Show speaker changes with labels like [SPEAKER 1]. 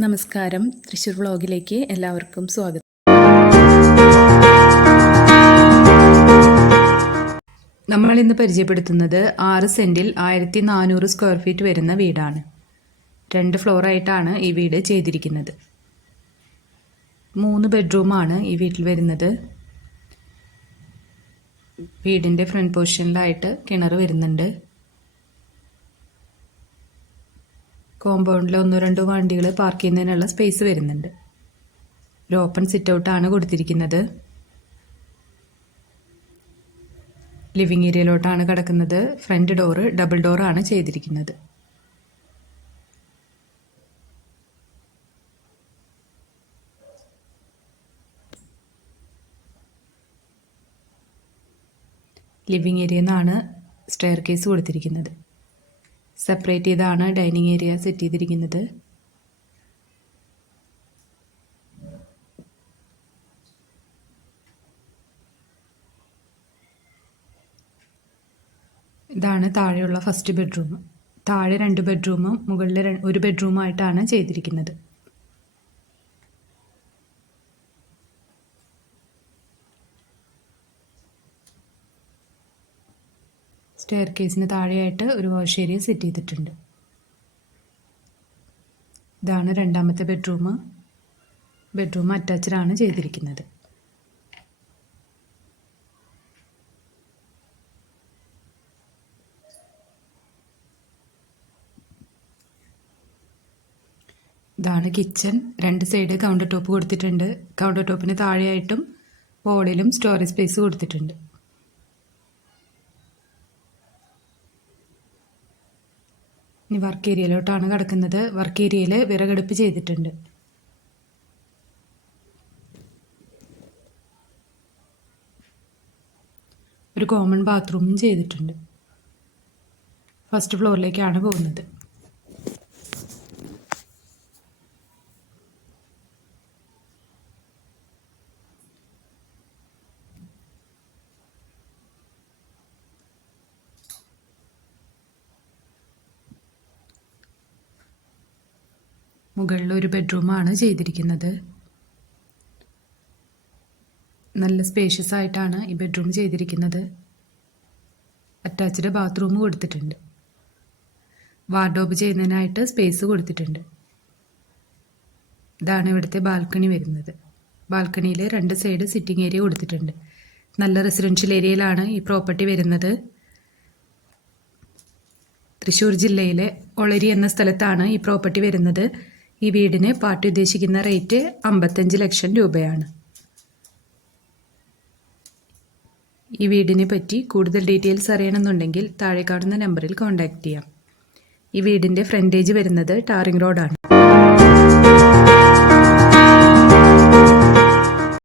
[SPEAKER 1] നമസ്കാരം. തൃശ്ശൂർ വ്ളോഗിലേക്ക് എല്ലാവർക്കും സ്വാഗതം. നമ്മൾ ഇന്ന് പരിചയപ്പെടുത്തുന്നത് ആറ് സെന്റിൽ ആയിരത്തി നാനൂറ് സ്ക്വയർ ഫീറ്റ് വരുന്ന വീടാണ്. രണ്ട് ഫ്ലോറായിട്ടാണ് ഈ വീട് ചെയ്തിരിക്കുന്നത്. മൂന്ന് ബെഡ്റൂമാണ് ഈ വീട്ടിൽ വരുന്നത്. വീടിന്റെ ഫ്രണ്ട് പൊസിഷനിലായിട്ട് കിണർ വരുന്നുണ്ട്. കോമ്പൗണ്ടിൽ ഒന്നോ രണ്ടോ വണ്ടികൾ പാർക്ക് ചെയ്യുന്നതിനുള്ള സ്പേസ് വരുന്നുണ്ട്. ഒരു ഓപ്പൺ സിറ്റ് ഔട്ടാണ് കൊടുത്തിരിക്കുന്നത്. ലിവിങ് ഏരിയയിലോട്ടാണ് കിടക്കുന്നത്. ഫ്രണ്ട് ഡോറ് ഡബിൾ ഡോറാണ് ചെയ്തിരിക്കുന്നത്. ലിവിങ് ഏരിയയിൽ നിന്നാണ് സ്റ്റെയർ കേസ് കൊടുത്തിരിക്കുന്നത്. സെപ്പറേറ്റ് ചെയ്താണ് ഡൈനിങ് ഏരിയ സെറ്റ് ചെയ്തിരിക്കുന്നത്. ഇതാണ് താഴെയുള്ള ഫസ്റ്റ് ബെഡ്റൂം. താഴെ രണ്ട് ബെഡ്റൂമും മുകളിൽ ഒരു ബെഡ്റൂമായിട്ടാണ് ചെയ്തിരിക്കുന്നത്. സ്റ്റെയർ കേസിന് താഴെയായിട്ട് ഒരു വാഷ് ഏരിയ സെറ്റ് ചെയ്തിട്ടുണ്ട്. ഇതാണ് രണ്ടാമത്തെ ബെഡ്റൂം. ബെഡ്റൂം അറ്റാച്ച്ഡാണ് ചെയ്തിരിക്കുന്നത്. ഇതാണ് കിച്ചൺ രണ്ട് സൈഡ് കൗണ്ടർ ടോപ്പ് കൊടുത്തിട്ടുണ്ട്. കൗണ്ടർ ടോപ്പിന് താഴെയായിട്ടും വോളിലും സ്റ്റോറേജ് സ്പേസ് കൊടുത്തിട്ടുണ്ട്. ഇനി വർക്ക് ഏരിയയിലോട്ടാണ് കിടക്കുന്നത്. വർക്ക് ഏരിയയിൽ വിറകടുപ്പ് ചെയ്തിട്ടുണ്ട്. ഒരു കോമൺ ബാത്റൂമും ചെയ്തിട്ടുണ്ട്. ഫസ്റ്റ് ഫ്ലോറിലേക്കാണ് പോകുന്നത്. മുകളിൽ ഒരു ബെഡ്റൂമാണ് ചെയ്തിരിക്കുന്നത്. നല്ല സ്പേഷ്യസ് ആയിട്ടാണ് ഈ ബെഡ്റൂം ചെയ്തിരിക്കുന്നത്. അറ്റാച്ച്ഡ് ബാത്റൂം കൊടുത്തിട്ടുണ്ട്. വാർഡോബ് ചെയ്യുന്നതിനായിട്ട് സ്പേസ് കൊടുത്തിട്ടുണ്ട്. ഇതാണ് ഇവിടുത്തെ ബാൽക്കണി വരുന്നത്. ബാൽക്കണിയിൽ രണ്ട് സൈഡ് സിറ്റിംഗ് ഏരിയ കൊടുത്തിട്ടുണ്ട്. നല്ല റെസിഡൻഷ്യൽ ഏരിയയിലാണ് ഈ പ്രോപ്പർട്ടി വരുന്നത്. തൃശ്ശൂർ ജില്ലയിലെ ഒളരി എന്ന സ്ഥലത്താണ് ഈ പ്രോപ്പർട്ടി വരുന്നത്. ഈ വീടിന് പാർട്ടി ഉദ്ദേശിക്കുന്ന റേറ്റ് അമ്പത്തഞ്ച് ലക്ഷം രൂപയാണ്. ഈ വീടിനെ പറ്റി കൂടുതൽ ഡീറ്റെയിൽസ് അറിയണമെന്നുണ്ടെങ്കിൽ താഴെ കാണുന്ന നമ്പറിൽ കോൺടാക്റ്റ് ചെയ്യാം. ഈ വീടിന്റെ ഫ്രണ്ടേജ് വരുന്നത് ടാറിംഗ് റോഡാണ്.